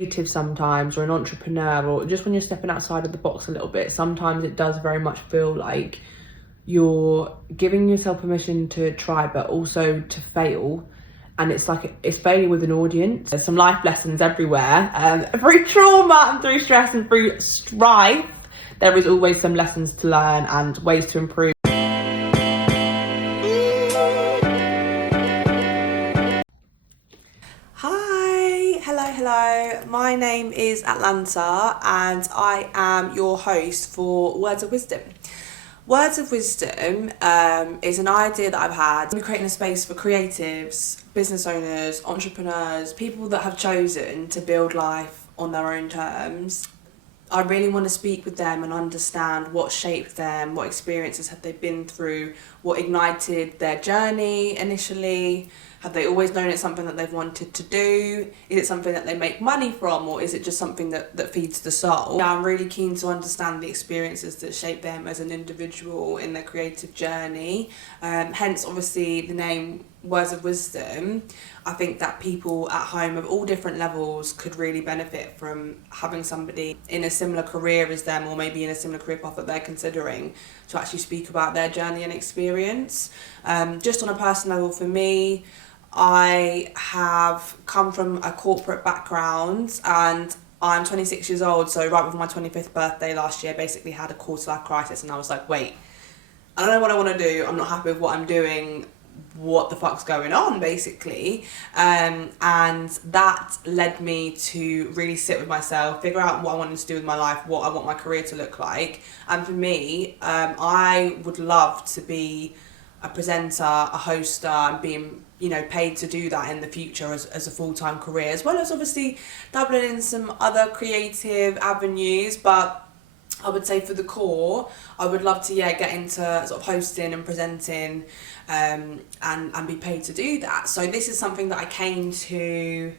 creative sometimes, or an entrepreneur, or just when you're stepping outside of the box a little bit, sometimes it does very much feel like you're giving yourself permission to try, but also to fail. And it's like, it's failing with an audience. There's some life lessons everywhere. Through trauma and through stress and through strife, there is always some lessons to learn and ways to improve. Hello, my name is Atlanta and I am your host for Words of Wisdom. Words of Wisdom is an idea that I've had. We're creating a space for creatives, business owners, entrepreneurs, people that have chosen to build life on their own terms. I really want to speak with them and understand what shaped them, what experiences have they been through, what ignited their journey initially. Have they always known it's something that they've wanted to do? Is it something that they make money from, or is it just something that feeds the soul? Yeah, I'm really keen to understand the experiences that shape them as an individual in their creative journey. Hence, obviously, the name Words of Wisdom. I think that people at home of all different levels could really benefit from having somebody in a similar career as them, or maybe in a similar career path that they're considering, to actually speak about their journey and experience. Just on a personal level, for me, I have come from a corporate background and I'm 26 years old, so right before my 25th birthday last year, I basically had a quarter-life crisis, and I was like, wait, I don't know what I want to do, I'm not happy with what I'm doing, what the fuck's going on, basically. And that led me to really sit with myself, figure out what I wanted to do with my life, what I want my career to look like. And for me, I would love to be a presenter, a hoster, and being, paid to do that in the future as a full-time career, as well as obviously dabbling in some other creative avenues. But I would say for the core, I would love to get into sort of hosting and presenting, and be paid to do that. So this is something that I came to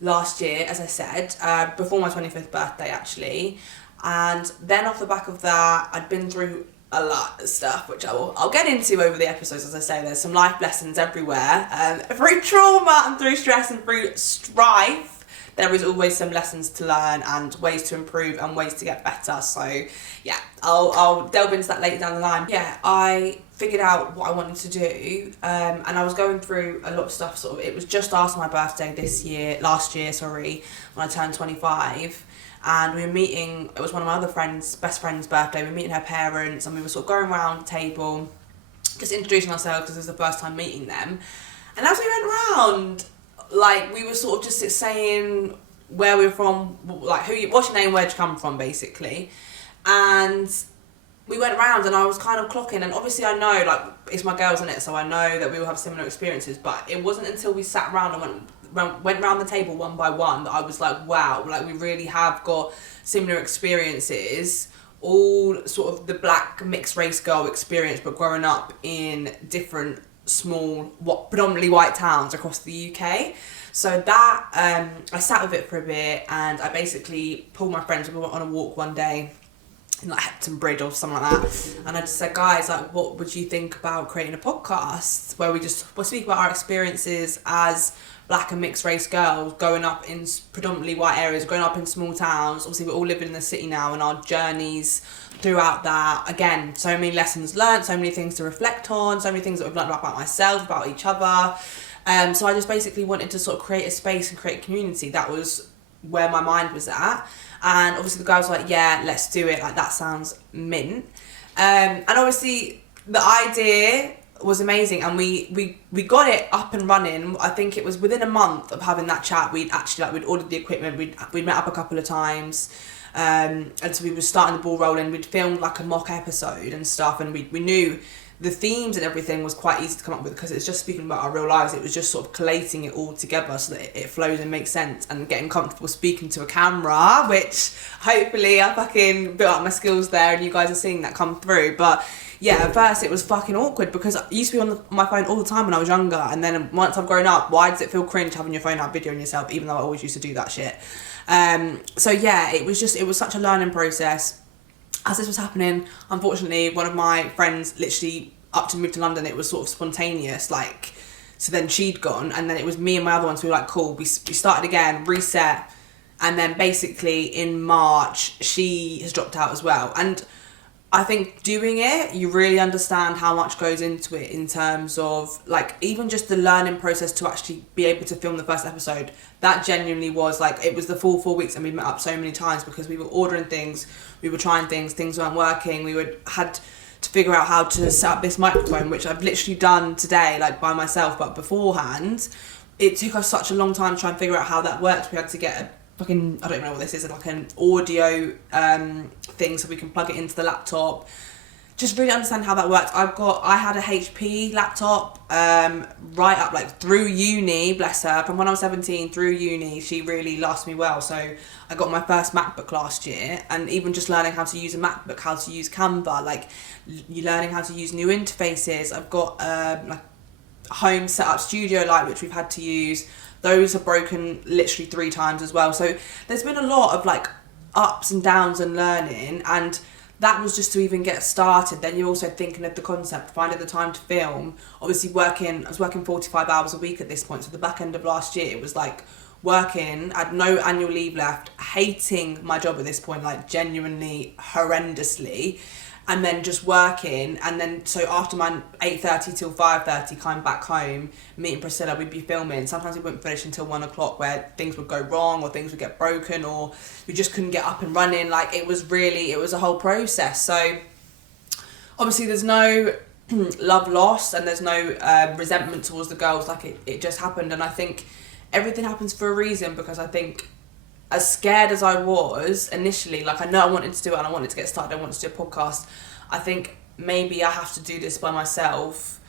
last year, as I said, before my 25th birthday actually. And then off the back of that, I'd been through a lot of stuff, which I'll get into over the episodes. As I say, there's some life lessons everywhere. Through trauma and through stress and through strife, there is always some lessons to learn and ways to improve and ways to get better. So yeah, I'll delve into that later down the line. Yeah, I figured out what I wanted to do, and I was going through a lot of stuff. Sort of, it was just after my birthday last year, when I turned 25. And we were meeting, it was one of my other best friend's birthday, we were meeting her parents, and we were sort of going around the table, just introducing ourselves because it was the first time meeting them. And as we went around, we were sort of just saying where we were from, what's your name, where'd you come from, basically. And we went around and I was kind of clocking, and obviously I know, it's my girls in it, so I know that we all have similar experiences, but it wasn't until we sat around and went round the table one by one that I was like, wow, we really have got similar experiences, all sort of the black mixed race girl experience, but growing up in different small, predominantly white towns across the UK. So that, I sat with it for a bit, and I basically pulled my friends, we went on a walk one day in Hepton Bridge or something like that, and I just said, guys, what would you think about creating a podcast where we'll speak about our experiences as black and mixed race girls growing up in predominantly white areas, growing up in small towns. Obviously we're all living in the city now, and our journeys throughout that, again, so many lessons learned, so many things to reflect on, so many things that we've learned about myself, about each other. So I just basically wanted to sort of create a space and create a community. That was where my mind was at. And obviously the guys were like, yeah, let's do it, that sounds mint. And obviously the idea was amazing, and we got it up and running. I think it was within a month of having that chat, we'd ordered the equipment, we'd met up a couple of times, and so we were starting the ball rolling. We'd filmed a mock episode and stuff, and we knew the themes and everything was quite easy to come up with because it's just speaking about our real lives. It was just sort of collating it all together so that it flows and makes sense, and getting comfortable speaking to a camera, which hopefully I fucking built up my skills there and you guys are seeing that come through. But yeah, at first it was fucking awkward because I used to be on my phone all the time when I was younger, and then once I've grown up, why does it feel cringe having your phone out videoing yourself, even though I always used to do that shit? So yeah, it was such a learning process. As this was happening, unfortunately, one of my friends literally up to move to London, it was sort of spontaneous, so then she'd gone, and then it was me and my other ones who were like, cool, we started again, reset, And then basically in March, she has dropped out as well. And I think doing it, you really understand how much goes into it in terms of like even just the learning process to actually be able to film the first episode. That genuinely was like, it was the full 4 weeks, and we met up so many times because we were ordering things, we were trying things weren't working, had to figure out how to set up this microphone, which I've literally done today, like by myself, but beforehand, it took us such a long time to try and figure out how that worked. We had to get a fucking, I don't know what this is, like an audio thing so we can plug it into the laptop. Just really understand how that works. I had a HP laptop right up like through uni, bless her, from when I was 17 through uni. She really lasted me well. So I got my first MacBook last year, and even just learning how to use a MacBook, how to use Canva, like you learning how to use new interfaces. I've got like home setup Studio Light, which we've had to use. Those are broken literally 3 times as well. So there's been a lot of like ups and downs and learning, and that was just to even get started. Then you're also thinking of the concept, finding the time to film. Obviously I was working 45 hours a week at this point. So the back end of last year, it was like working, I had no annual leave left, hating my job at this point, like genuinely horrendously. And then just working, and then so after my 8:30 till 5:30, coming back home, meeting Priscilla, we'd be filming. Sometimes we wouldn't finish until 1 o'clock, where things would go wrong or things would get broken or we just couldn't get up and running. Like it was a whole process. So obviously there's no love lost, and there's no resentment towards the girls. Like it just happened, and I think everything happens for a reason, because I think as scared as I was initially, like I know I wanted to do it and I wanted to get started, I wanted to do a podcast, I think maybe I have to do this by myself,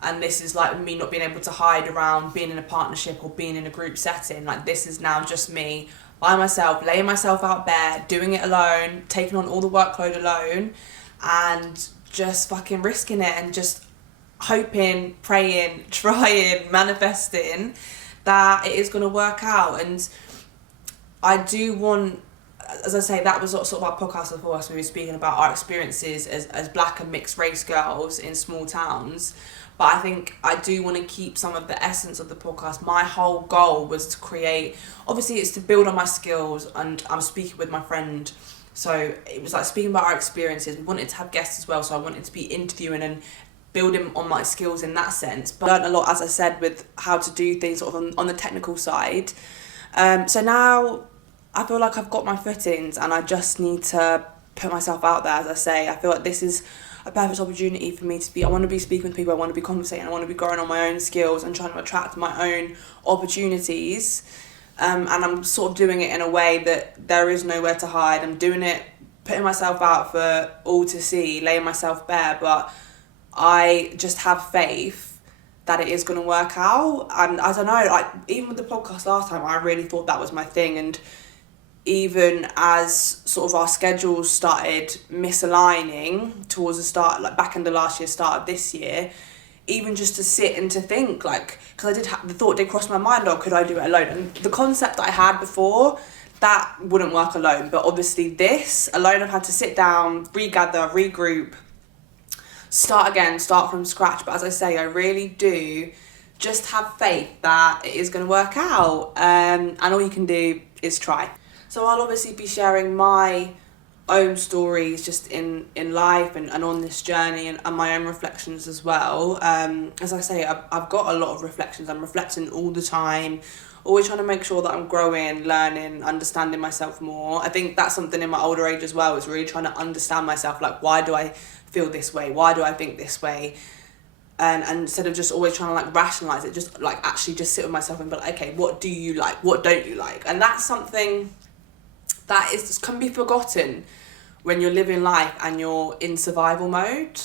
and this is like me not being able to hide around being in a partnership or being in a group setting. Like this is now just me by myself, laying myself out bare, doing it alone, taking on all the workload alone, and just fucking risking it and just hoping, praying, trying, manifesting that it is going to work out. And I do want, as I say, that was sort of our podcast before us. We were speaking about our experiences as black and mixed race girls in small towns. But I think I do want to keep some of the essence of the podcast. My whole goal was to create, obviously it's to build on my skills, and I'm speaking with my friend. So it was like speaking about our experiences. We wanted to have guests as well. So I wanted to be interviewing and building on my skills in that sense. But I learned a lot, as I said, with how to do things sort of on the technical side. So now I feel like I've got my footings, and I just need to put myself out there. As I say, I feel like this is a perfect opportunity for me to be, I want to be speaking with people, I want to be conversating, I want to be growing on my own skills and trying to attract my own opportunities. And I'm sort of doing it in a way that there is nowhere to hide. I'm doing it, putting myself out for all to see, laying myself bare, but I just have faith that it is going to work out. And I don't know, like even with the podcast last time, I really thought that was my thing. And even as sort of our schedules started misaligning towards the start, like back in the last year, start of this year, even just to sit and to think, like, because I did the thought did cross my mind, or could I do it alone? And the concept that I had before, that wouldn't work alone. But obviously this alone, I've had to sit down, regather, regroup, start again, start from scratch. But as I say, I really do just have faith that it is going to work out, and all you can do is try. So I'll obviously be sharing my own stories just in life and on this journey, and my own reflections as well. As I say, I've got a lot of reflections. I'm reflecting all the time, always trying to make sure that I'm growing, learning, understanding myself more. I think that's something in my older age as well, is really trying to understand myself. Like, why do I feel this way? Why do I think this way? And instead of just always trying to like rationalize it, just like actually just sit with myself and be like, okay, what do you like? What don't you like? And that's something that can be forgotten when you're living life and you're in survival mode.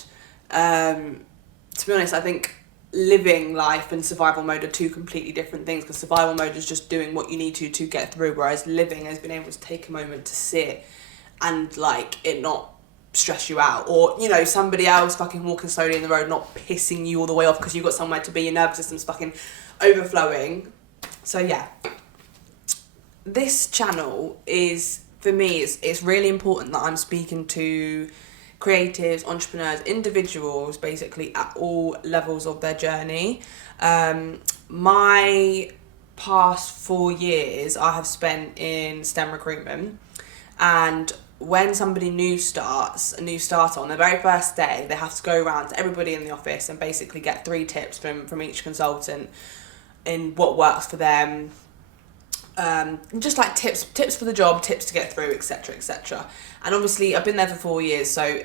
To be honest, I think living life and survival mode are two completely different things, because survival mode is just doing what you need to get through, whereas living has been able to take a moment to sit and like it not stress you out, or you know, somebody else fucking walking slowly in the road not pissing you all the way off because you've got somewhere to be, your nervous system's fucking overflowing. So yeah, this channel is, for me, it's really important that I'm speaking to creatives, entrepreneurs, individuals, basically at all levels of their journey. My past 4 years I have spent in STEM recruitment, and when somebody new starts, a new starter, on the very first day, they have to go around to everybody in the office and basically get 3 tips from each consultant in what works for them, just like tips for the job, tips to get through, etc, etc. And obviously I've been there for 4 years, so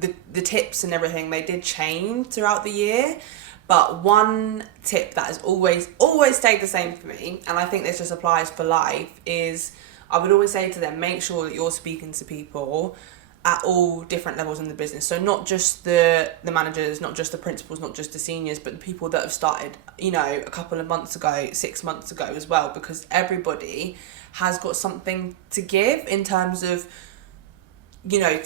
the tips and everything, they did change throughout the year, but one tip that has always stayed the same for me, and I think this just applies for life, is I would always say to them, make sure that you're speaking to people at all different levels in the business. So not just the managers, not just the principals, not just the seniors, but the people that have started, you know, a couple of months ago, 6 months ago as well, because everybody has got something to give in terms of, you know,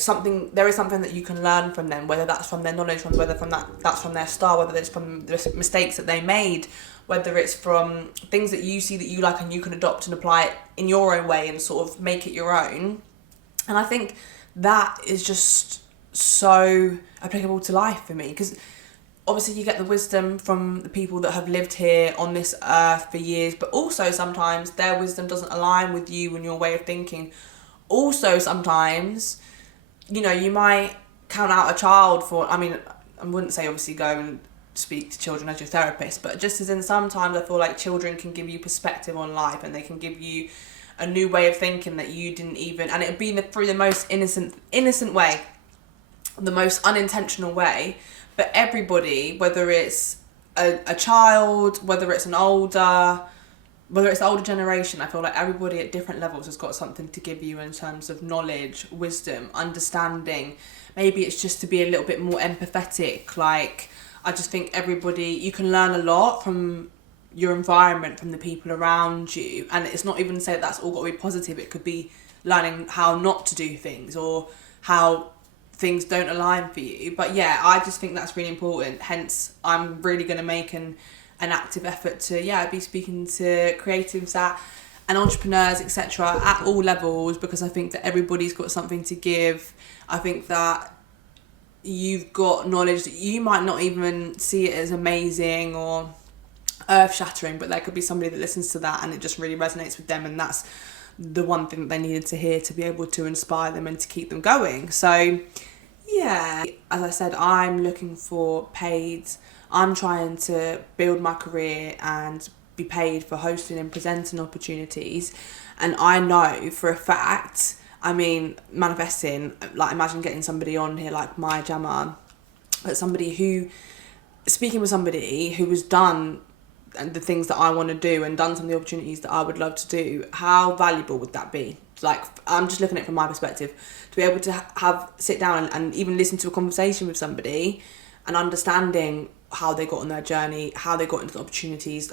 there is something that you can learn from them, whether that's from their knowledge, whether that's from their style, whether it's from the mistakes that they made, whether it's from things that you see that you like and you can adopt and apply it in your own way and sort of make it your own. And I think that is just so applicable to life for me, because obviously you get the wisdom from the people that have lived here on this earth for years, but also sometimes their wisdom doesn't align with you and your way of thinking. Also sometimes, you know, you might count out a child for, I mean, I wouldn't say obviously go and speak to children as your therapist, but just as in sometimes I feel like children can give you perspective on life, and they can give you a new way of thinking that you didn't even, and it'd be through the most innocent way, the most unintentional way. But everybody, whether it's a child, whether it's the older generation, I feel like everybody at different levels has got something to give you in terms of knowledge, wisdom, understanding. Maybe it's just to be a little bit more empathetic. Like, I just think everybody, you can learn a lot from your environment, from the people around you. And it's not even to say that that's all got to be positive. It could be learning how not to do things, or how things don't align for you. But yeah, I just think that's really important. Hence, I'm really going to make an active effort to be speaking to creatives and entrepreneurs, etc, at all levels, because I think that everybody's got something to give. I think that you've got knowledge that you might not even see it as amazing or earth-shattering, but there could be somebody that listens to that and it just really resonates with them, and that's the one thing that they needed to hear to be able to inspire them and to keep them going. So yeah, as I said, I'm looking for paid. I'm trying to build my career and be paid for hosting and presenting opportunities. And I know for a fact, I mean, manifesting, like imagine getting somebody on here like Maya Jama, but speaking with somebody who has done the things that I want to do and done some of the opportunities that I would love to do, how valuable would that be? Like, I'm just looking at it from my perspective, to be able to sit down and even listen to a conversation with somebody and understanding how they got on their journey, how they got into the opportunities,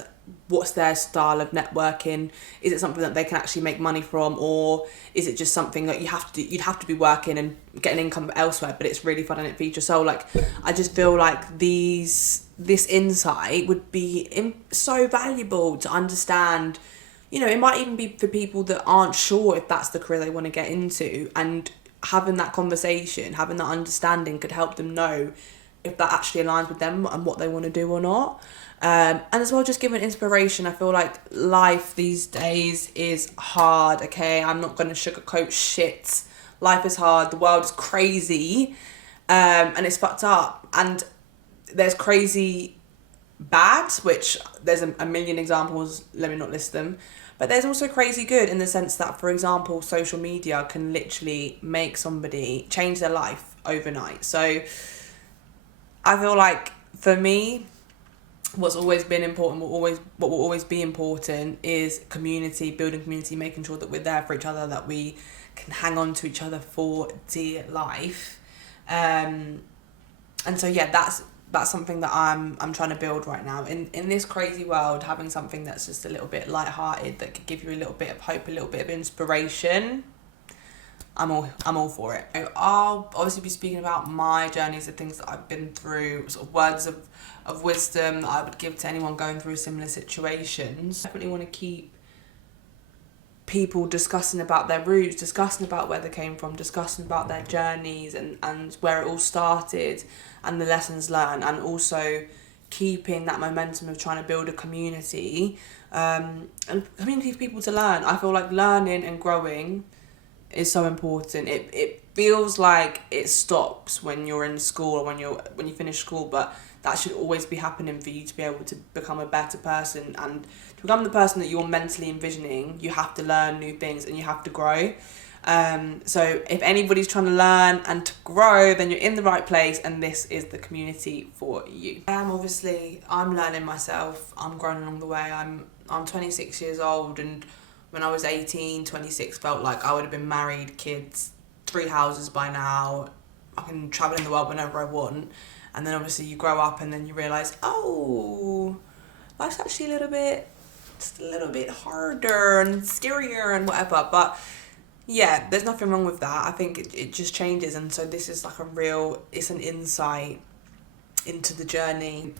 what's their style of networking, is it something that they can actually make money from, or is it just something that you'd have to be working and get an income elsewhere, but it's really fun and it feeds your soul. Like, I just feel like this insight would be so valuable to understand. You know, it might even be for people that aren't sure if that's the career they want to get into, and having that conversation, having that understanding could help them know if that actually aligns with them and what they want to do or not. And as well, just giving inspiration. I feel like life these days is hard, okay? I'm not going to sugarcoat shit. Life is hard. The world is crazy. And it's fucked up. And there's crazy bad, which there's a million examples. Let me not list them. But there's also crazy good, in the sense that, for example, social media can literally make somebody change their life overnight. So I feel like, for me, what's always been important, what will always be important, is community, building community, making sure that we're there for each other, that we can hang on to each other for dear life. And so yeah, that's something that I'm trying to build right now in this crazy world. Having something that's just a little bit lighthearted, that could give you a little bit of hope, a little bit of inspiration. I'm all for it. I'll obviously be speaking about my journeys, the things that I've been through, sort of words of wisdom that I would give to anyone going through similar situations. I definitely want to keep people discussing about their roots, discussing about where they came from, discussing about their journeys and where it all started and the lessons learned, and also keeping that momentum of trying to build a community, and community of people to learn. I feel like learning and growing is so important. It feels like it stops when you're in school or when you finish school, but that should always be happening for you to be able to become a better person. And to become the person that you're mentally envisioning, you have to learn new things and you have to grow. So if anybody's trying to learn and to grow, then you're in the right place, and this is the community for you. I'm learning myself. I'm growing along the way. I'm 26 years old, and when I was 18, 26, felt like I would have been married, kids, 3 houses by now. I can travel in the world whenever I want. And then obviously you grow up and then you realise, oh, life's actually just a little bit harder and scarier and whatever. But yeah, there's nothing wrong with that. I think it just changes. And so this is like it's an insight into the journey.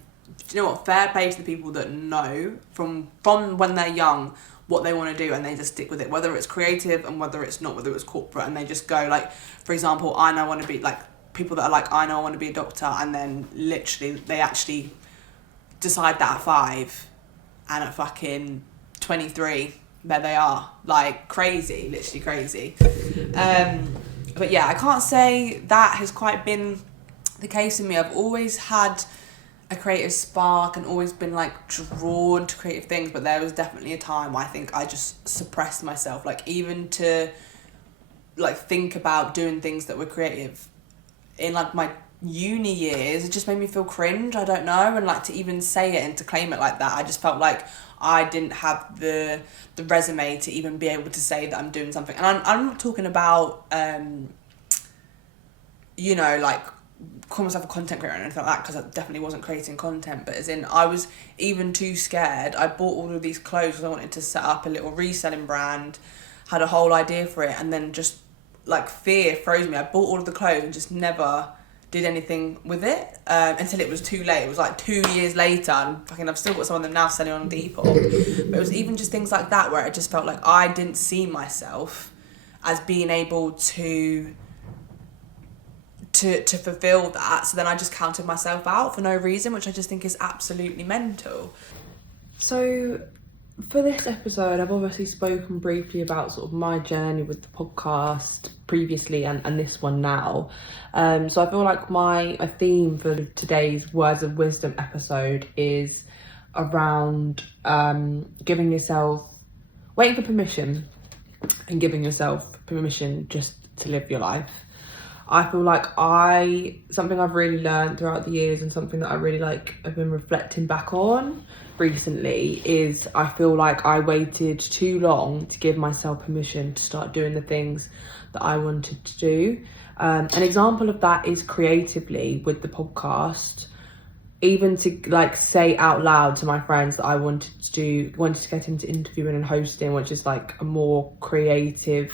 Do you know what? Fair play to the people that know from when they're young what they want to do, and they just stick with it, whether it's creative and whether it's not, whether it's corporate, and they just go, like, for example, I know I want to be, like, people that are like, I know I want to be a doctor, and then literally they actually decide that at 5, and at fucking 23 there they are, like, crazy, literally crazy. But yeah, I can't say that has quite been the case in me. I've always had a creative spark and always been like drawn to creative things, but there was definitely a time where I think I just suppressed myself, like even to like think about doing things that were creative in like my uni years. It just made me feel cringe, I don't know, and like to even say it and to claim it like that, I just felt like I didn't have the resume to even be able to say that I'm doing something. And I'm not talking about you know, like call myself a content creator or anything like that, because I definitely wasn't creating content, but as in I was even too scared. I bought all of these clothes because I wanted to set up a little reselling brand, had a whole idea for it, and then just like fear froze me. I bought all of the clothes and just never did anything with it until it was too late. It was like 2 years later, and fucking I've still got some of them now selling on Depop. But it was even just things like that where I just felt like I didn't see myself as being able to fulfill that. So then I just counted myself out for no reason, which I just think is absolutely mental. So for this episode, I've obviously spoken briefly about sort of my journey with the podcast previously and this one now. So I feel like my theme for today's Words of Wisdom episode is around waiting for permission and giving yourself permission just to live your life. I feel like something I've really learned throughout the years, and something that I really like have been reflecting back on recently, is I feel like I waited too long to give myself permission to start doing the things that I wanted to do. An example of that is creatively with the podcast. Even to like say out loud to my friends that I wanted to get into interviewing and hosting, which is like a more creative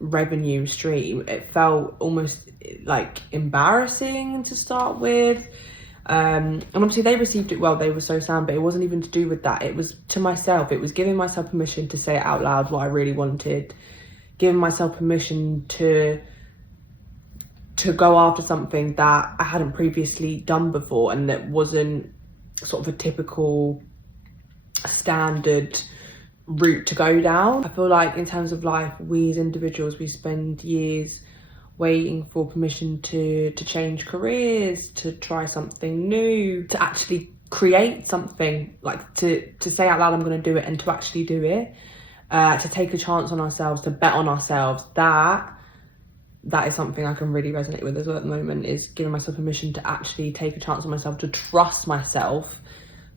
revenue stream. It felt almost like embarrassing to start with, and obviously they received it well, they were so sound, but it wasn't even to do with that. It was to myself. It was giving myself permission to say out loud what I really wanted, giving myself permission to go after something that I hadn't previously done before, and that wasn't sort of a typical standard route to go down. I feel like in terms of life, we as individuals, we spend years waiting for permission to change careers, to try something new, to actually create something, like to say out loud I'm going to do it, and to actually do it, to take a chance on ourselves, to bet on ourselves. That is something I can really resonate with as well at the moment, is giving myself permission to actually take a chance on myself, to trust myself,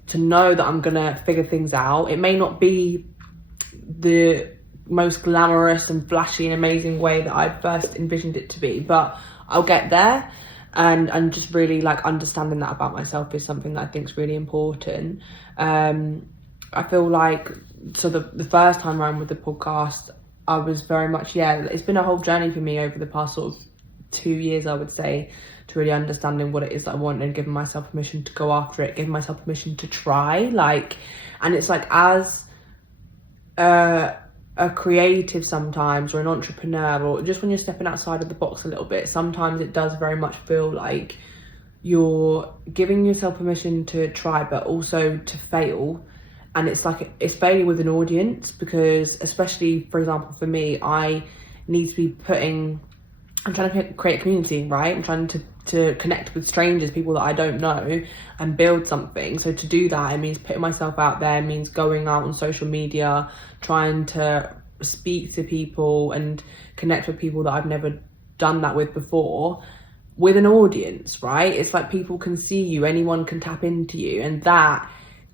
to know that I'm gonna figure things out. It may not be the most glamorous and flashy and amazing way that I first envisioned it to be, but I'll get there. And just really like understanding that about myself is something that I think is really important. I feel like, so the first time around with the podcast, I was very much, it's been a whole journey for me over the past sort of 2 years, I would say, to really understanding what it is that I want and giving myself permission to go after it, giving myself permission to try, and it's like, as a creative sometimes, or an entrepreneur, or just when you're stepping outside of the box a little bit, sometimes it does very much feel like you're giving yourself permission to try, but also to fail. And it's failing with an audience, because especially, for example, for me, I'm trying to create a community, right? I'm trying to connect with strangers, people that I don't know, and build something. So to do that, it means putting myself out there, it means going out on social media, trying to speak to people and connect with people that I've never done that with before, with an audience, right? It's like people can see you, anyone can tap into you, and that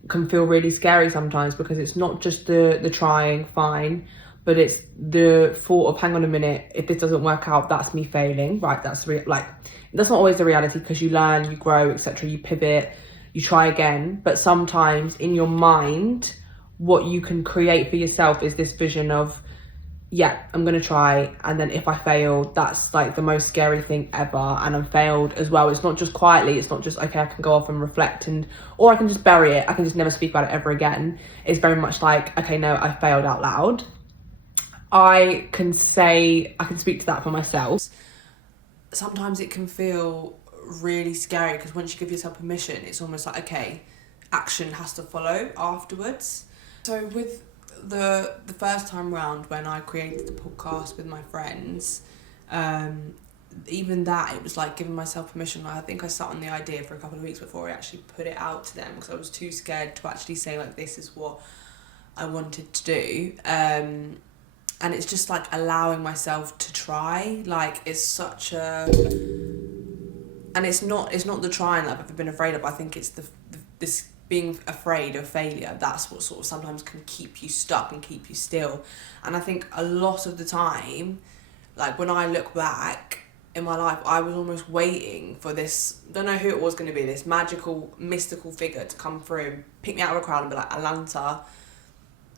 can feel really scary sometimes, because it's not just the trying, fine, but it's the thought of, hang on a minute, if this doesn't work out, that's me failing, right? That's not always the reality, because you learn, you grow, etc. You pivot, you try again. But sometimes in your mind, what you can create for yourself is this vision of, yeah, I'm gonna try, and then if I fail, that's like the most scary thing ever, and I'm failed as well. It's not just quietly, it's not just, okay, I can go off and reflect, or I can just bury it, I can just never speak about it ever again. It's very much like, okay, no, I failed out loud. I can speak to that for myself. Sometimes it can feel really scary, because once you give yourself permission, it's almost like, okay, action has to follow afterwards. So with the first time round, when I created the podcast with my friends, even that, it was like giving myself permission. Like, I think I sat on the idea for a couple of weeks before I actually put it out to them, because I was too scared to actually say, like, this is what I wanted to do. And it's just like allowing myself to try. Like, it's such a, and it's not the trying that I've ever been afraid of. I think it's this being afraid of failure. That's what sort of sometimes can keep you stuck and keep you still. And I think a lot of the time, like when I look back in my life, I was almost waiting for this, don't know who it was going to be, this magical, mystical figure to come through and pick me out of a crowd and be like, Atlanta,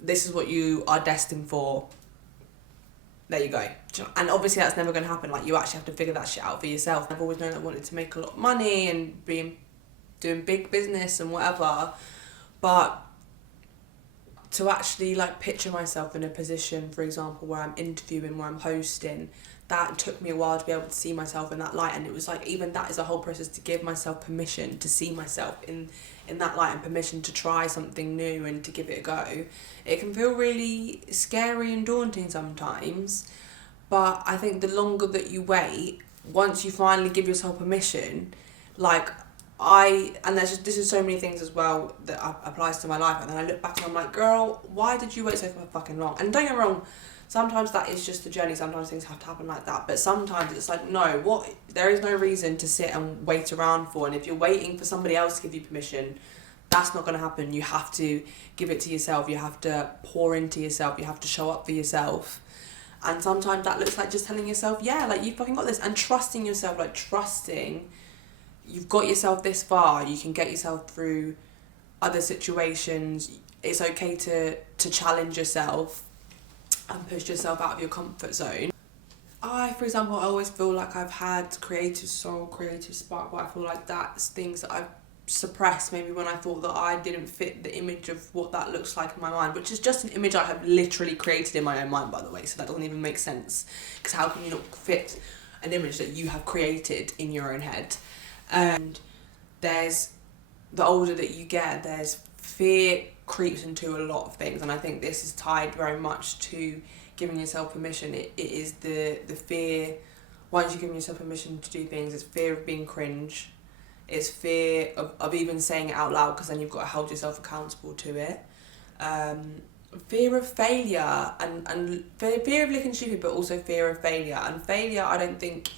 this is what you are destined for. There you go. And obviously that's never going to happen. Like, you actually have to figure that shit out for yourself. I've always known I wanted to make a lot of money and doing big business and whatever, but to actually like picture myself in a position, for example, where I'm interviewing, where I'm hosting, that took me a while to be able to see myself in that light. And it was like, even that is a whole process, to give myself permission to see myself in that light, and permission to try something new and to give it a go. It can feel really scary and daunting sometimes, but I think the longer that you wait, once you finally give yourself permission, like, this is so many things as well that applies to my life, and then I look back and I'm like, girl, why did you wait so fucking long? And don't get me wrong, sometimes that is just the journey, sometimes things have to happen like that, but sometimes it's like, no, there is no reason to sit and wait around for. And if you're waiting for somebody else to give you permission, that's not going to happen. You have to give it to yourself, you have to pour into yourself, you have to show up for yourself. And sometimes that looks like just telling yourself, yeah, like, you fucking got this, and trusting yourself, like trusting you've got yourself this far, you can get yourself through other situations. It's okay to challenge yourself and push yourself out of your comfort zone. For example, I always feel like I've had creative soul, creative spark, but I feel like that's things that I've suppressed maybe when I thought that I didn't fit the image of what that looks like in my mind, which is just an image I have literally created in my own mind, by the way, so that doesn't even make sense, because how can you not fit an image that you have created in your own head? And the older that you get, there's fear creeps into a lot of things, and I think this is tied very much to giving yourself permission. It is the fear, once you've given yourself permission to do things, it's fear of being cringe, it's fear of even saying it out loud, because then you've got to hold yourself accountable to it, fear of failure, and fear of looking stupid, but also fear of failure. And failure, I don't think,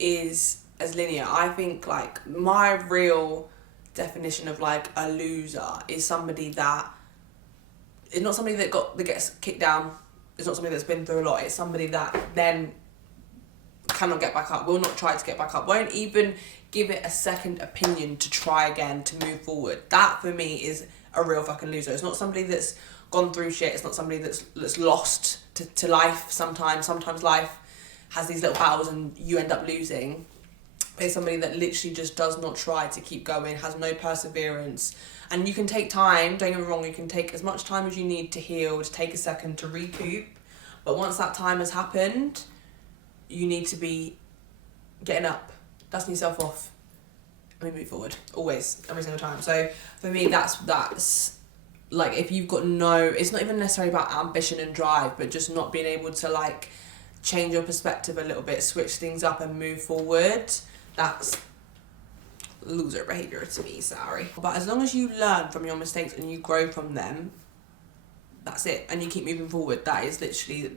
is as linear. I think, like, my real definition of like a loser is somebody that is not somebody that gets kicked down, it's not somebody that's been through a lot, it's somebody that then cannot get back up, will not try to get back up, won't even give it a second opinion to try again, to move forward. That for me is a real fucking loser. It's not somebody that's gone through shit, it's not somebody that's lost to life. Sometimes life has these little battles and you end up losing. It's somebody that literally just does not try to keep going, has no perseverance. And you can take time, don't get me wrong, you can take as much time as you need to heal, to take a second to recoup. But once that time has happened, you need to be getting up, dusting yourself off, and we move forward. Always, every single time. So for me, that's like, if you've got it's not even necessarily about ambition and drive, but just not being able to like change your perspective a little bit, switch things up and move forward, that's loser behaviour to me, sorry. But as long as you learn from your mistakes and you grow from them, that's it, and you keep moving forward, that is literally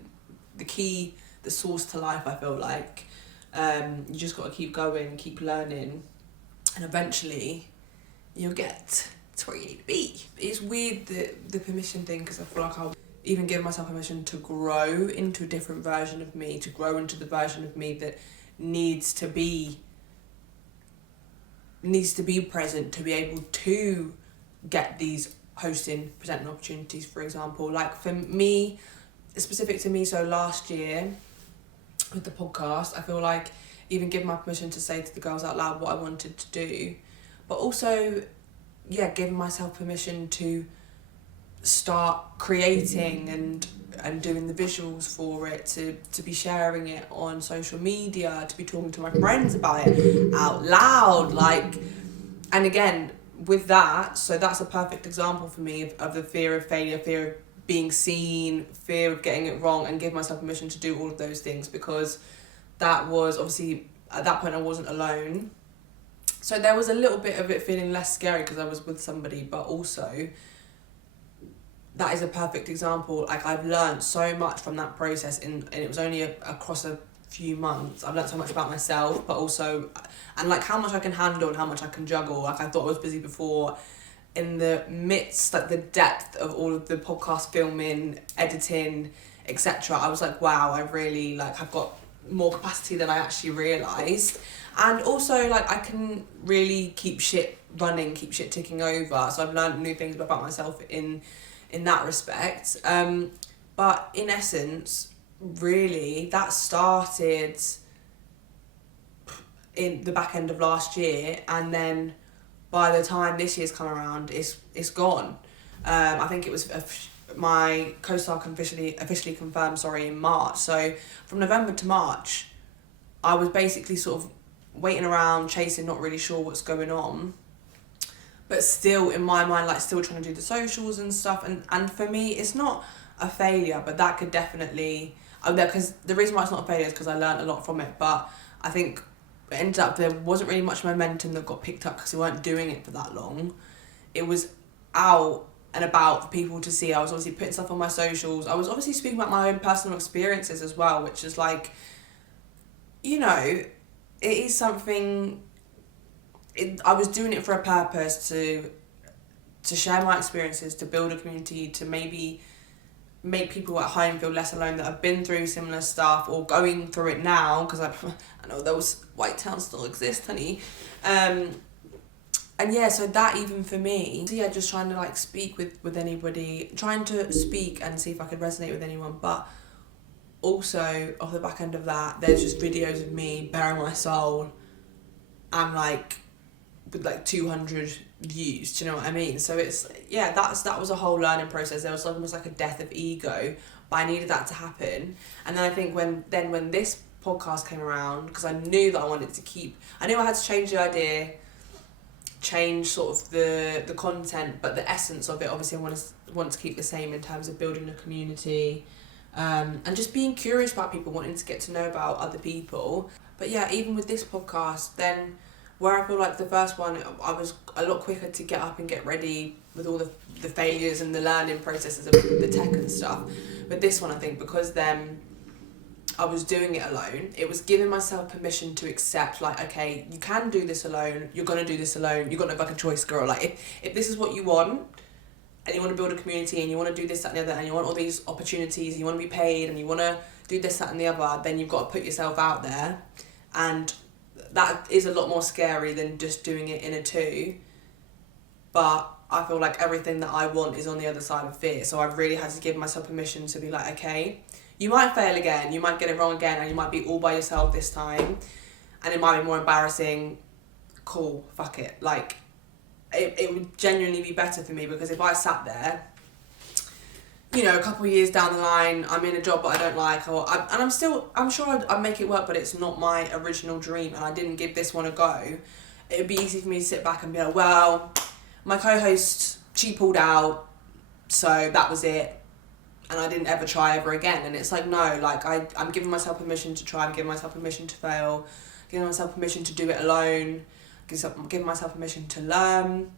the key, the source to life, I feel like. You just got to keep going, keep learning, and eventually you'll get to where you need to be. It's weird, the permission thing, because I feel like I'll even give myself permission to grow into a different version of me, to grow into the version of me that needs to be present to be able to get these hosting, presenting opportunities, for example. Like for me, specific to me, so last year with the podcast, I feel like even giving my permission to say to the girls out loud what I wanted to do, but also, yeah, giving myself permission to start creating and doing the visuals for it, to be sharing it on social media, to be talking to my friends about it out loud, like, and again, with that, so that's a perfect example for me of the fear of failure, fear of being seen, fear of getting it wrong, and give myself permission to do all of those things, because that was obviously, at that point I wasn't alone. So there was a little bit of it feeling less scary because I was with somebody, but also that is a perfect example. Like, I've learned so much from that process, and it was only across a few months. I've learned so much about myself, but also, and like how much I can handle and how much I can juggle. Like, I thought I was busy before. In the midst, like the depth of all of the podcast filming, editing, etc., I was like, wow, I really, like, I've got more capacity than I actually realised. And also, like, I can really keep shit running, keep shit ticking over. So I've learned new things about myself in that respect. But in essence, really, that started in the back end of last year, and then by the time this year's come around, it's gone. I think it was my co-star officially confirmed, in March. So from November to March, I was basically sort of waiting around, chasing, not really sure what's going on, but still in my mind, like, still trying to do the socials and stuff. And for me, it's not a failure, but that could definitely, because the reason why it's not a failure is because I learned a lot from it. But I think it ended up there wasn't really much momentum that got picked up because we weren't doing it for that long. It was out and about for people to see. I was obviously putting stuff on my socials. I was obviously speaking about my own personal experiences as well, which is like, you know, it is something. I was doing it for a purpose, to share my experiences, to build a community, to maybe make people at home feel less alone that have been through similar stuff or going through it now, because I know those white towns still exist, honey. And yeah, so that even for me, so yeah, just trying to like speak with anybody, trying to speak and see if I could resonate with anyone, but also off the back end of that, there's just videos of me bearing my soul and like with like 200 views, do you know what I mean? So it's, yeah, that was a whole learning process. There was almost like a death of ego, but I needed that to happen. And then I think when this podcast came around, because I knew that I wanted to I knew I had to change the idea, change sort of the content, but the essence of it, obviously I want to keep the same in terms of building a community, and just being curious about people, wanting to get to know about other people. But yeah, even with this podcast, then where I feel like the first one, I was a lot quicker to get up and get ready with all the failures and the learning processes of the tech and stuff. But this one, I think, because then I was doing it alone, it was giving myself permission to accept, like, okay, you can do this alone, you're going to do this alone, you've got no fucking choice, girl. Like, if this is what you want, and you want to build a community, and you want to do this, that, and the other, and you want all these opportunities, and you want to be paid, and you want to do this, that, and the other, then you've got to put yourself out there. And that is a lot more scary than just doing it in a two. But I feel like everything that I want is on the other side of fear. So I've really had to give myself permission to be like, okay, you might fail again, you might get it wrong again, and you might be all by yourself this time, and it might be more embarrassing. Cool, fuck it. Like, it would genuinely be better for me, because if I sat there, you know, a couple of years down the line, I'm in a job that I don't like, I'm sure I'd make it work, but it's not my original dream, and I didn't give this one a go. it would be easy for me to sit back and be like, well, my co-host, she pulled out, so that was it, and I didn't ever try ever again. And it's like, no, like I'm giving myself permission to try, I'm giving myself permission to fail, giving myself permission to do it alone, giving myself permission to learn.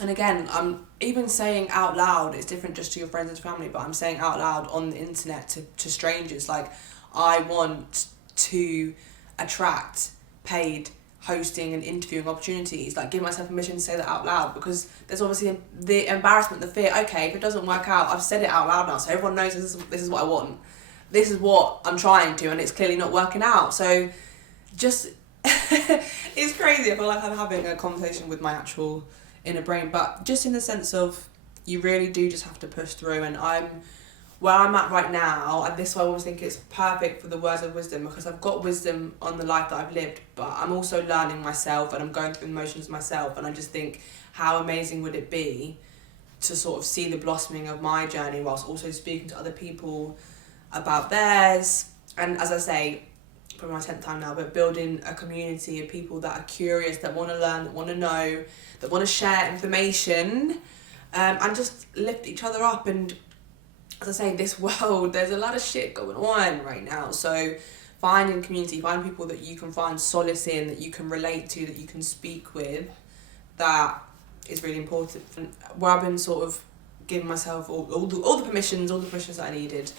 And again, I'm even saying out loud, it's different just to your friends and family, but I'm saying out loud on the internet to strangers, like, I want to attract paid hosting and interviewing opportunities. Like, give myself permission to say that out loud, because there's obviously the embarrassment, the fear. Okay, if it doesn't work out, I've said it out loud now, so everyone knows this is what I want. This is what I'm trying to, and it's clearly not working out. So just, it's crazy. I feel like I'm having a conversation with my actual inner brain, but just in the sense of, you really do just have to push through. And where I'm at right now, and this is why I always think it's perfect for the words of wisdom, because I've got wisdom on the life that I've lived, but I'm also learning myself, and I'm going through the motions myself. And I just think, how amazing would it be to sort of see the blossoming of my journey whilst also speaking to other people about theirs. And as I say, probably my 10th time now, but building a community of people that are curious, that want to learn, that want to know, that want to share information, and just lift each other up. And as I say, this world, there's a lot of shit going on right now. So finding community, finding people that you can find solace in, that you can relate to, that you can speak with, that is really important. And where I've been sort of giving myself all the permissions that I needed,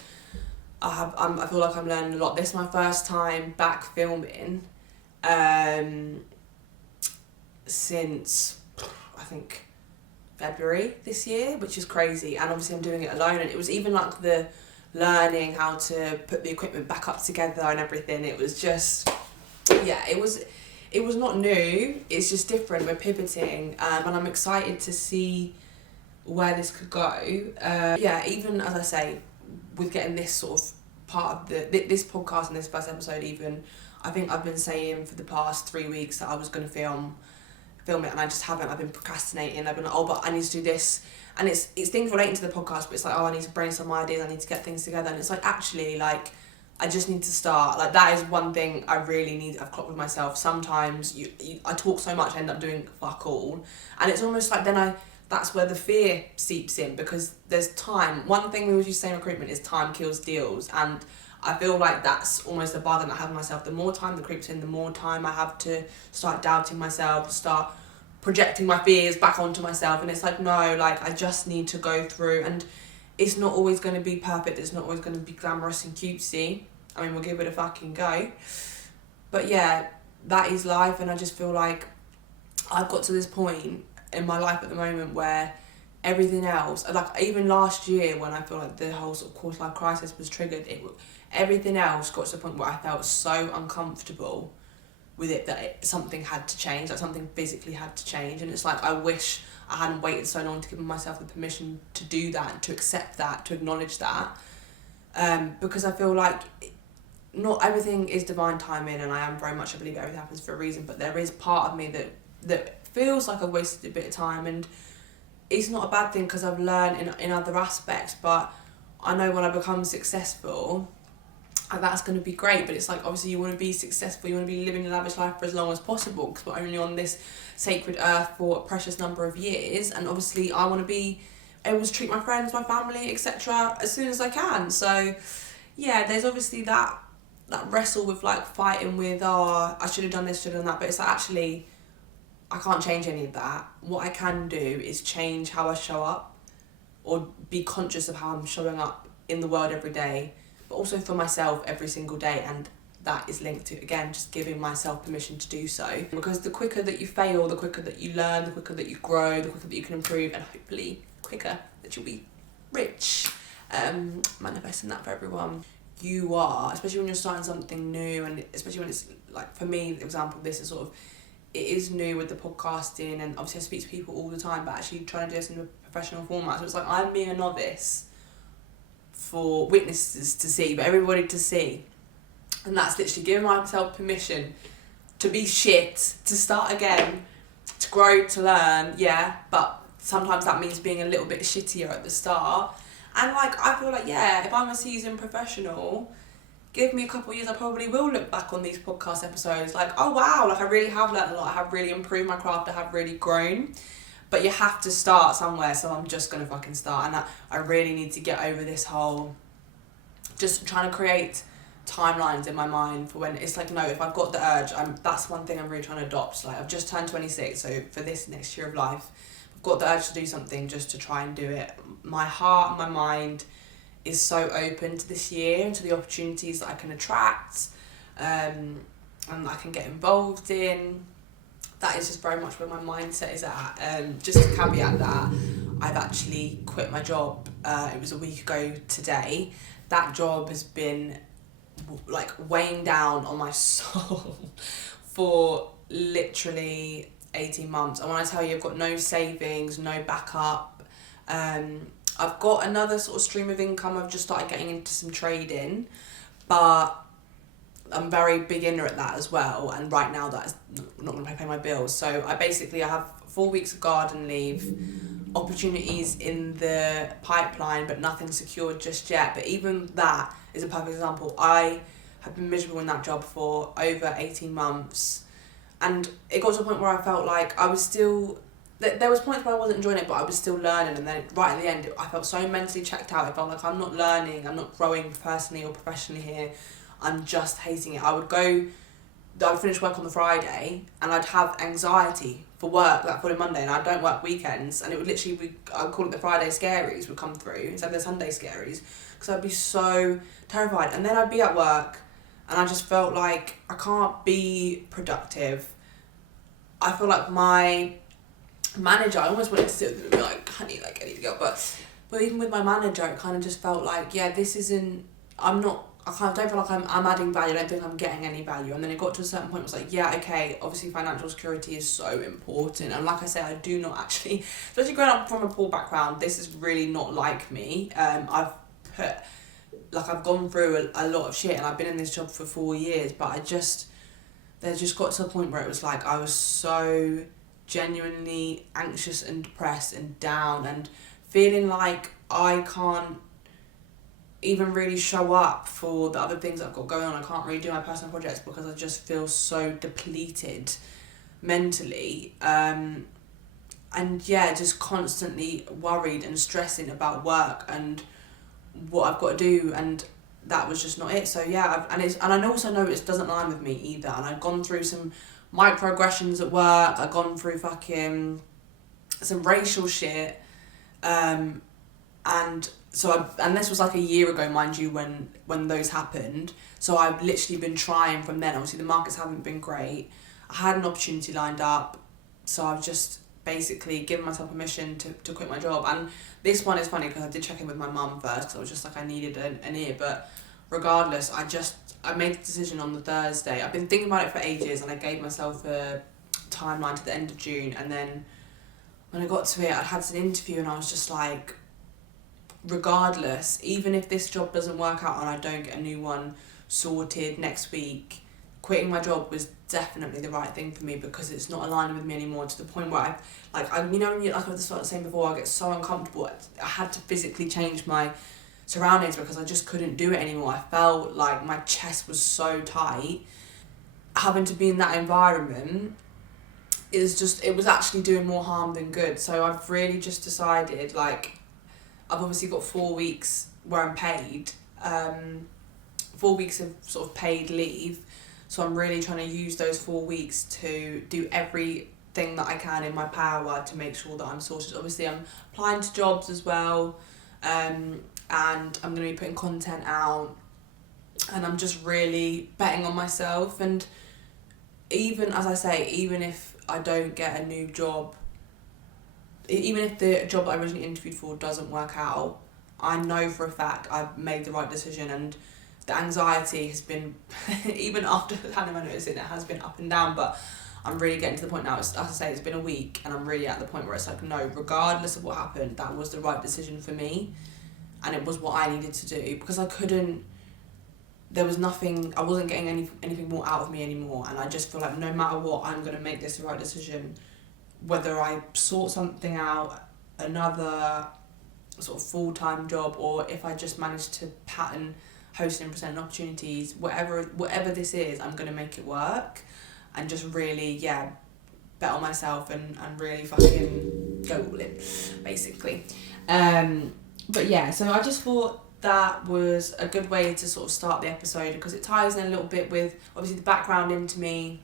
I feel like I'm learning a lot. This is my first time back filming since, I think, February this year, which is crazy. And obviously I'm doing it alone, and it was even like the learning how to put the equipment back up together and everything. It was just, yeah, it was not new, it's just different. We're pivoting, and I'm excited to see where this could go. Yeah, even as I say, with getting this sort of part of this podcast and this first episode, even, I think I've been saying for the past 3 weeks that I was going to film it, and I just haven't. I've been procrastinating. I've been like, oh, but I need to do this, and it's things relating to the podcast, but it's like, oh, I need to brainstorm ideas, I need to get things together. And it's like, actually, like, I just need to start. Like, that is one thing I really need. I've clocked with myself. Sometimes I talk so much, I end up doing fuck all, and it's almost like then that's where the fear seeps in, because there's time. One thing we always used to say in recruitment is time kills deals, and I feel like that's almost a bargain I have with myself. The more time that creeps in, the more time I have to start doubting myself, start projecting my fears back onto myself. And it's like, no, like, I just need to go through, and it's not always going to be perfect. It's not always going to be glamorous and cutesy. I mean, we'll give it a fucking go. But yeah, that is life, and I just feel like I've got to this point in my life at the moment where everything else, like even last year when I feel like the whole sort of quarter life crisis was triggered, everything else got to the point where I felt so uncomfortable with it that something had to change, like something physically had to change. And it's like, I wish I hadn't waited so long to give myself the permission to do that, to accept that, to acknowledge that, because I feel like not everything is divine timing, and I am very much, I believe everything happens for a reason, but there is part of me that feels like I've wasted a bit of time. And it's not a bad thing, because I've learned in other aspects, but I know when I become successful, that's going to be great. But it's like, obviously you want to be successful, you want to be living a lavish life for as long as possible, because we're only on this sacred earth for a precious number of years, and obviously I want to be able to treat my friends, my family, etc. as soon as I can. So yeah, there's obviously that wrestle with like fighting with, oh, I should have done this, should have done that, but it's like, actually I can't change any of that. What I can do is change how I show up, or be conscious of how I'm showing up in the world every day, but also for myself every single day. And that is linked to, again, just giving myself permission to do so. Because the quicker that you fail, the quicker that you learn, the quicker that you grow, the quicker that you can improve, and hopefully quicker that you'll be rich. Manifesting that for everyone. You are, especially when you're starting something new, and especially when it's like, for me, for example, this is sort of, it is new with the podcasting, and obviously I speak to people all the time, but actually trying to do this in a professional format. So it's like, I'm being a novice for witnesses to see, but everybody to see. And that's literally giving myself permission to be shit, to start again, to grow, to learn, yeah, but sometimes that means being a little bit shittier at the start. And like, I feel like, yeah, if I'm a seasoned professional, give me a couple of years, I probably will look back on these podcast episodes like, oh wow, like I really have learned a lot, I have really improved my craft, I have really grown. But you have to start somewhere, so I'm just gonna fucking start. And I really need to get over this whole just trying to create timelines in my mind for when it's like, no, if I've got the urge, that's one thing I'm really trying to adopt. Like, I've just turned 26, so for this next year of life, I've got the urge to do something, just to try and do it. My heart and my mind is so open to this year and to the opportunities that I can attract, and I can get involved in. That is just very much where my mindset is at. Just to caveat that, I've actually quit my job. It was a week ago today. That job has been like weighing down on my soul for literally 18 months. And when I tell you I've got no savings, no backup, I've got another sort of stream of income. I've just started getting into some trading, but I'm very beginner at that as well, and right now that is not going to pay my bills. So I have 4 weeks of garden leave, opportunities in the pipeline, but nothing secured just yet. But even that is a perfect example. I have been miserable in that job for over 18 months, and it got to a point where I felt like I was still... There was points where I wasn't enjoying it, but I was still learning, and then right at the end, I felt so mentally checked out. I felt like I'm not learning, I'm not growing personally or professionally here. I'm just hating it. I'd finish work on the Friday and I'd have anxiety for work that following Monday, and I don't work weekends, and it would literally be, I'd call it the Friday scaries would come through instead of the Sunday scaries, because I'd be so terrified. And then I'd be at work and I just felt like I can't be productive. I feel like my manager, I almost wanted to sit with him and be like, honey, like I need to go. But even with my manager, it kind of just felt like, yeah, this isn't, I don't feel like I'm adding value, I don't think I'm getting any value. And then it got to a certain point, it was like, yeah, okay, obviously financial security is so important. And like I say, I do not actually, especially growing up from a poor background, this is really not like me. I've gone through a lot of shit, and I've been in this job for 4 years, but there just got to a point where it was like, I was so genuinely anxious and depressed and down, and feeling like I can't even really show up for the other things I've got going on. I can't really do my personal projects because I just feel so depleted mentally, and yeah, just constantly worried and stressing about work and what I've got to do, and that was just not it. So yeah, and I also know it doesn't align with me either, and I've gone through some microaggressions at work, I've gone through fucking some racial shit, and this was like a year ago, mind you, when those happened. So I've literally been trying from then. Obviously the markets haven't been great. I had an opportunity lined up, so I've just basically given myself permission to quit my job. And this one is funny because I did check in with my mum first, because I was just like, I needed an ear. But regardless, I made the decision on the Thursday. I've been thinking about it for ages, and I gave myself a timeline to the end of June. And then when I got to it, I'd had an interview, and I was just like, regardless, even if this job doesn't work out and I don't get a new one sorted next week, quitting my job was definitely the right thing for me, because it's not aligning with me anymore, to the point where like I was saying before, I get so uncomfortable. I had to physically change my surroundings because I just couldn't do it anymore. I felt like my chest was so tight. Having to be in that environment it was actually doing more harm than good. So I've really just decided, like, I've obviously got 4 weeks where I'm paid, 4 weeks of sort of paid leave. So I'm really trying to use those 4 weeks to do everything that I can in my power to make sure that I'm sorted. Obviously I'm applying to jobs as well, and I'm going to be putting content out, and I'm just really betting on myself. And even, as I say, even if I don't get a new job, even if the job I originally interviewed for doesn't work out, I know for a fact I've made the right decision. And the anxiety has been, even after handing my notice in, it has been up and down, but I'm really getting to the point now, as I say, it's been a week, and I'm really at the point where it's like, no, regardless of what happened, that was the right decision for me, and it was what I needed to do, because I wasn't getting anything more out of me anymore, and I just feel like no matter what, I'm going to make this the right decision, whether I sort something out, another sort of full-time job, or if I just manage to pattern hosting and presenting opportunities, whatever this is, I'm going to make it work and just really, bet on myself and really fucking go all in, basically. But yeah, so I just thought that was a good way to sort of start the episode because it ties in a little bit with obviously the background into me,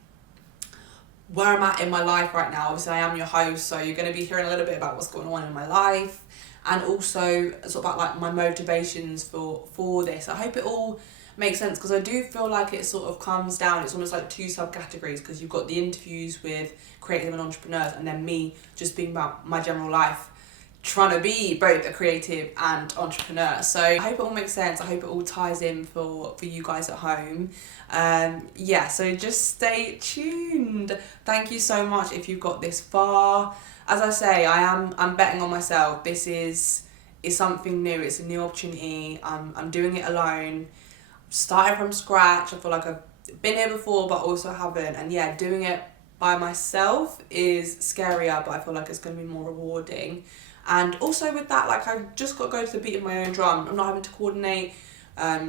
where I'm at in my life right now. Obviously I am your host, so you're going to be hearing a little bit about what's going on in my life and also sort of about like my motivations for this. I hope it all makes sense because I do feel like it sort of comes down, it's almost like two subcategories because you've got the interviews with creative and entrepreneurs and then me just being about my general life, trying to be both a creative and entrepreneur. So I hope it all makes sense. I hope it all ties in for you guys at home. So just stay tuned. Thank you so much if you've got this far. As I say, I'm betting on myself. This is something new. It's a new opportunity. I'm doing it alone. Starting from scratch. I feel like I've been here before but also haven't. And yeah, doing it by myself is scarier, but I feel like it's going to be more rewarding. And also with that, like I've just got to go to the beat of my own drum. I'm not having to coordinate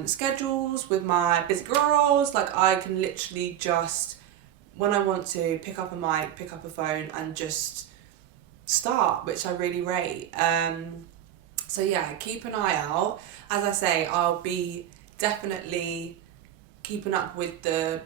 schedules with my busy girls. Like I can literally just, when I want to, pick up a mic, pick up a phone and just start, which I really rate. So yeah, keep an eye out. As I say, I'll be definitely keeping up with the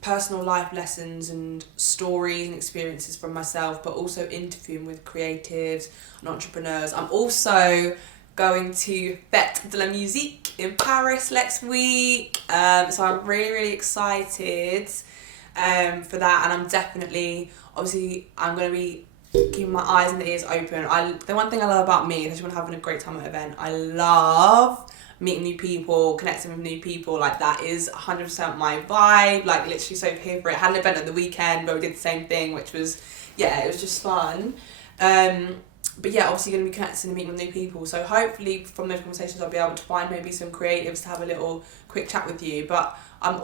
personal life lessons and stories and experiences from myself, but also interviewing with creatives and entrepreneurs. I'm also going to Fête de la Musique in Paris next week, so I'm really, really excited for that, and I'm definitely, obviously, I'm going to be keeping my eyes and ears open. The one thing I love about me, especially when having a great time at an event, I love meeting new people, connecting with new people. Like that is 100% my vibe, like literally so here for it. Had an event at the weekend where we did the same thing, which was, it was just fun. But yeah, obviously going to be connecting and meeting with new people, so hopefully from those conversations I'll be able to find maybe some creatives to have a little quick chat with you. But I'm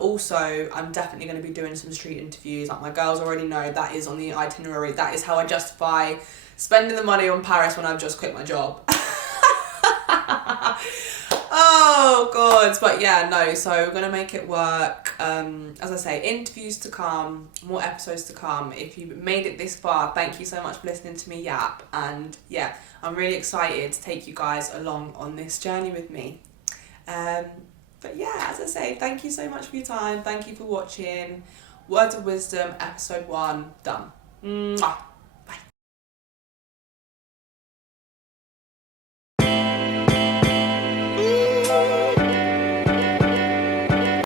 definitely going to be doing some street interviews. Like my girls already know that is on the itinerary. That is how I justify spending the money on Paris when I've just quit my job. Oh god, but yeah, no, so we're gonna make it work. As I say, interviews to come, more episodes to come. If you made it this far, thank you so much for listening to me yap, and yeah, I'm really excited to take you guys along on this journey with me. But yeah, as I say, thank you so much for your time. Thank you for watching. Words of Wisdom, episode 1, done. Mwah.